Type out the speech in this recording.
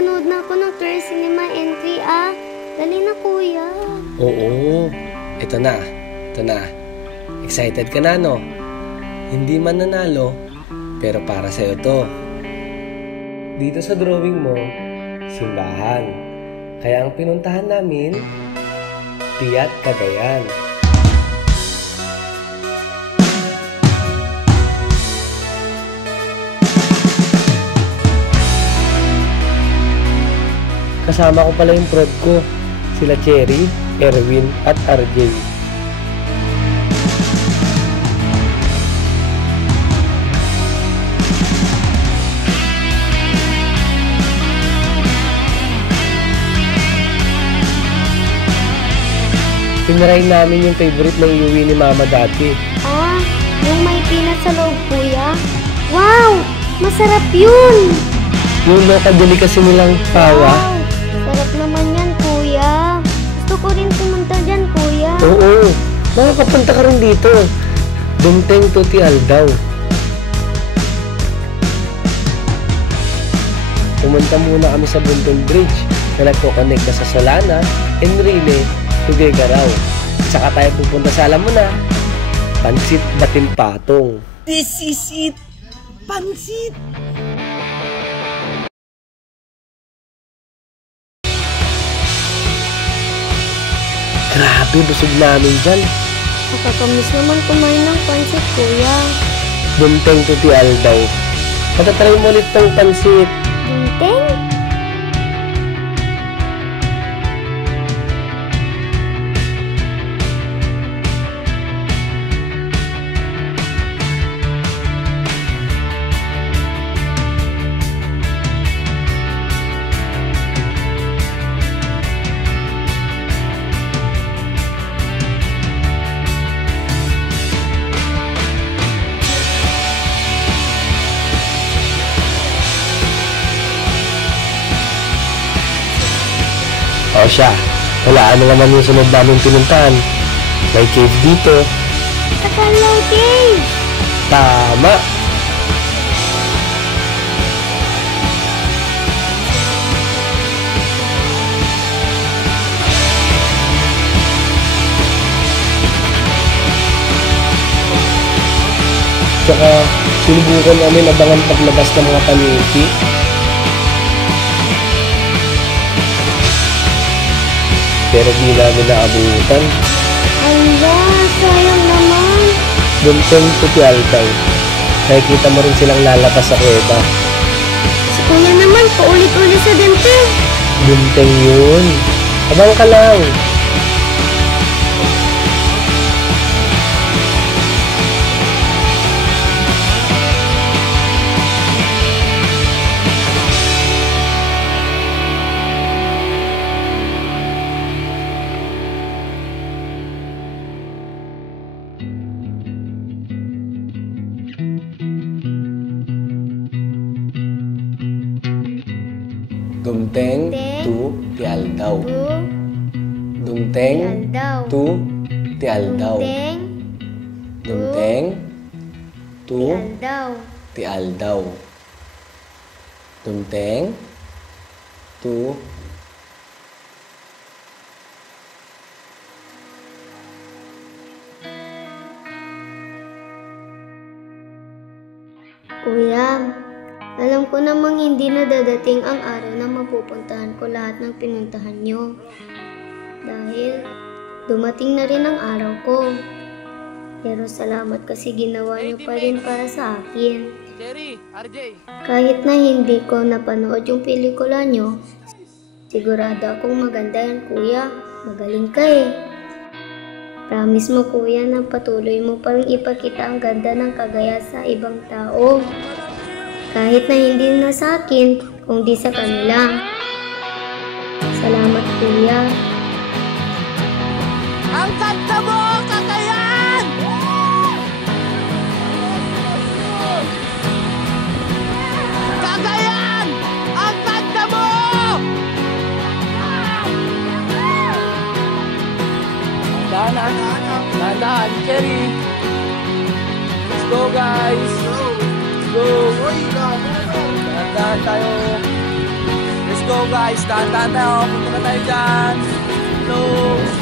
Nakapanood na ako ng Clear Cinema entry ah. Dali na kuya. Oo, ito na. Excited ka na, no? Hindi man nanalo, pero para sa'yo to. Dito sa drawing mo, simbahan. Kaya ang pinuntahan namin, Piat Cagayan. Kasama ko pala yung prod ko, sila Cherry, Erwin at RJ. Tinry namin yung favorite na iuwi ni Mama dati. Ah, yung may peanut sa loob kuya? Wow! Masarap yun! Yung local delicacy nilang pawa. Wow! Sarap naman yan kuya. Gusto ko rin pumunta dyan kuya. Oo, makakapunta ka rin dito. Dunteng Tuti Aldaw. Pumunta muna kami sa Buntong Bridge na nagko-connect sa Solana, Enrile, Tuguegarao. Saka tayo pupunta sa alam mo na, Pansit Batimpatong. This is it! Pansit! Grabe, busog namin dyan. Nakakamiss naman kumain ng pansit kuya. Bunteng Tuti Aldaw. Patatry mo ulit tong pansit. Bunteng? O siya, wala ano naman yung sunod namin pinuntahan. May cave dito. Akalaw cave! Tama! Tsaka, sinubukan namin abangan paglabas ng mga paniki. Pero di namin naabutan. Ala, sayang naman. Bunteng Tuti Aldaw. Nakikita mo rin silang lalabas sa kuweba. Si kuya naman, paulit-ulit sa dente. Bunteng yun. Abang ka lang. Dunteng Tuti Aldaw. Dunteng Tuti Aldaw. Dunteng Tuti Aldaw. Dunteng Tu Kuya, alam ko namang hindi na dadating ang araw na mapupuntahan ko lahat ng pinuntahan nyo. Dahil dumating na rin ang araw ko. Pero salamat kasi ginawa nyo pa rin para sa akin. Cherry, RJ. Kahit na hindi ko napanood yung pelikula nyo, sigurado akong maganda yan kuya. Magaling ka eh. Promise mo kuya na patuloy mo pa rin ipakita ang ganda ng Cagayan sa ibang tao. Kahit na hindi na sa akin, kundi sa kanila. Salamat kuya. Ang ganda mo, Cagayan! Cagayan! Ang ganda mo! Dahan, Cherry. Let's go, guys. Let's go. Dahan tayo. Let's go guys. Dahan-dahan tayo. Punta na tayo dyan. Hello.